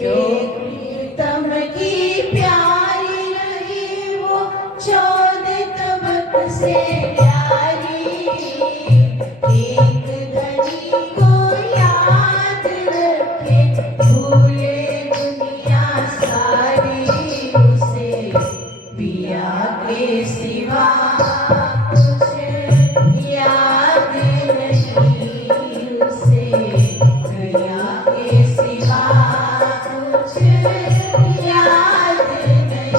जो प्रीतम की प्यारी रही वो 14 तबक से प्यारी। एक धनी को याद रखे भूले दुनिया सारी। उसे पिया के सिवा कुछ याद नहीं। उसे पिया के सिवा कुछ याद नहीं।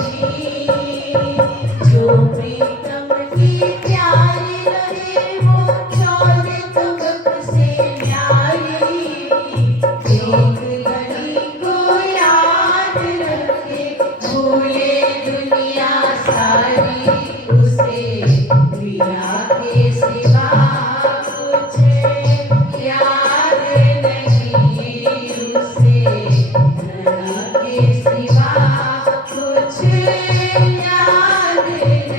जो प्रीतम की प्यारी रहे वो 14 तबक से प्यारी। एक घड़ी को याद रखे भूले दुनिया सारी। उसे प्रिया के सिवा कुछ याद नहीं। उसे प्रिया के सिवा कुछ याद नहीं।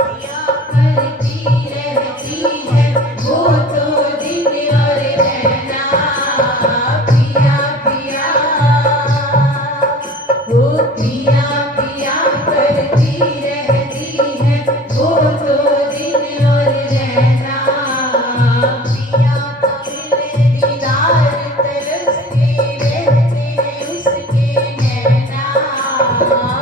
प्रिया करती रहती है वो तो दिन और रहना। पिया पिया वो पिया पिया करती रहती है वो तो दिन और रहना। पिया का मिले दीदार तरसते रहते हैं उसके नैना।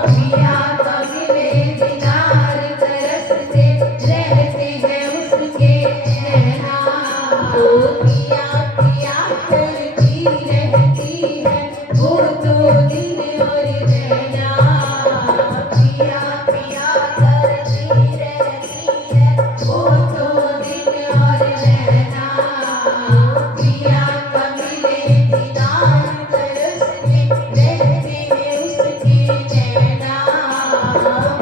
पिया का मिले दीदार तरसते रहते हैं उसके नैना। वो पिया पिया करती रहती है वो तो दिन और रहना। पिया पिया करती रहती है वो तो दिन और रहना। पिया का मिले दीदार तरसते रहते हैं उसके नैना।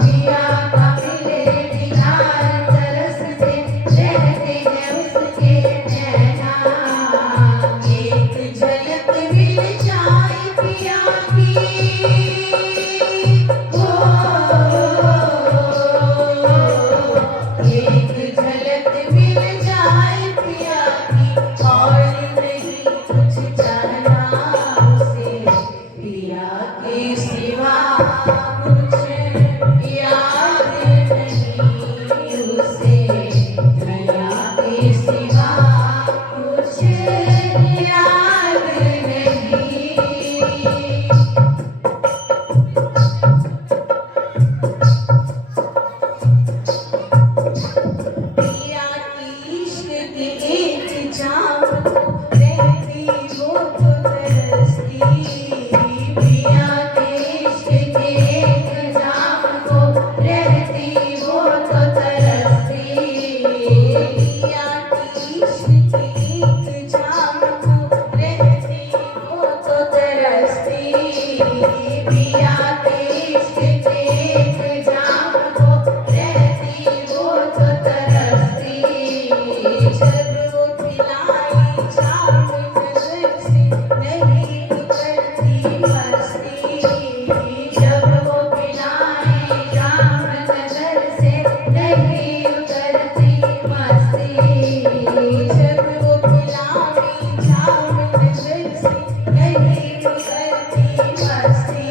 पिया का मिले दीदार तरसते रहते हैं उसके नैना। एक झलक मिल जाए पिया की हो। एक झलक मिल जाए पिया की और नहीं कुछ चाहना। उसे पिया के सिवा कुछ याद नहीं। उसे पिया के सिवा कुछ याद नहीं। पिया की इश्क की एक जाम को रहती वो तो तरसती। पिया के इश्क के एक जाम को रहती वो तो तरसती। पिया की इश्क की एक जाम को रहती वो तो तरसती। पिया के इश्क के एक जाम को रहती वो तो तरसती। जब वो पिलाई जाम नजर से नहीं उतरती मस्ती। जब वो पिलाई जाम नजर से नहीं उतरती मस्ती। जब वो पिलाई जाम नजर से नहीं उतरती मस्ती।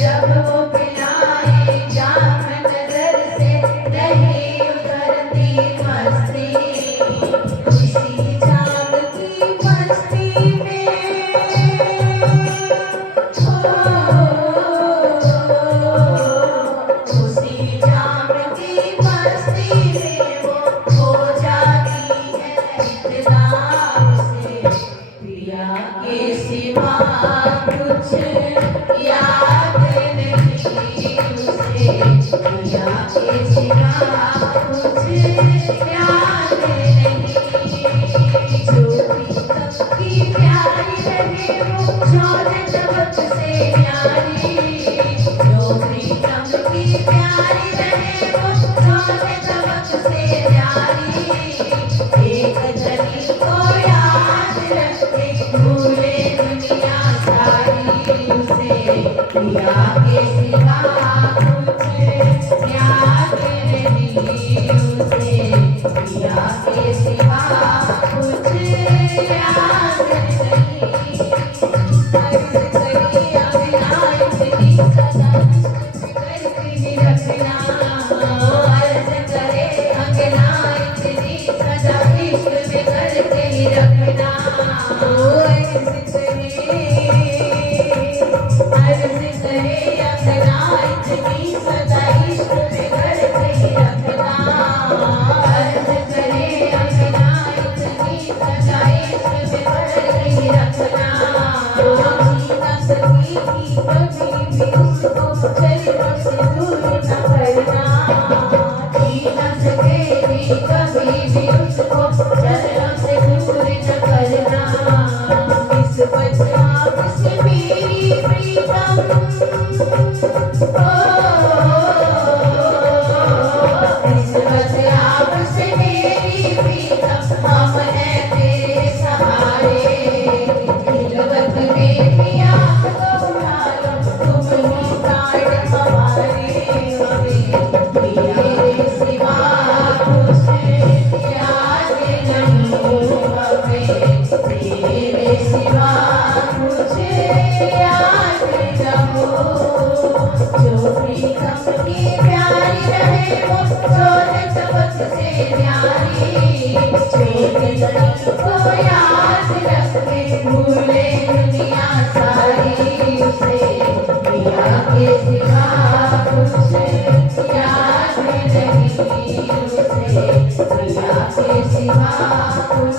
जब वो पिलाई जाम नजर से नहीं उतरती मस्ती। इसी जाम की मस्ती में उसी जाम की मस्ती में वो हो जाती है इतना। उसे पिया के सिवा कुछ याद नहीं। उसे पिया के सिवा कुछ याद नहीं। जो प्रीतम की प्यारी रहे वो 14 तबक से प्यारी। जो प्रीतम की प्यारी रहे वो 14 तबक से प्यारी। एक धनी को याद रखे भूले दुनिया सारी। उसे पिया के सिवा कुछ याद नहीं। उसे पिया के सिवा कुछ याद नहीं। चरणों से दूर न करना, छीन सके भी कभी भी उसको चरणों से दूर न करना। इस वजह आपसे मेरी प्रीतम, इस वजह आपसे मेरी प्रीतम, हम हैं तेरे सहारे। खिलवत में भी आपको उठा लो, तुम ही प्राण हमारे। हमें तेरे सिवा कुछ याद नहीं, हमें तेरे सिवा कुछ याद न हो। जो प्रीतम की प्यारी रहे वो सोने तपत से न्यारी, चेतन को याद रखे भूले दुनिया सारी। उसे पिया के सिवा कुछ याद नहीं, उसे पिया के सिवा कुछ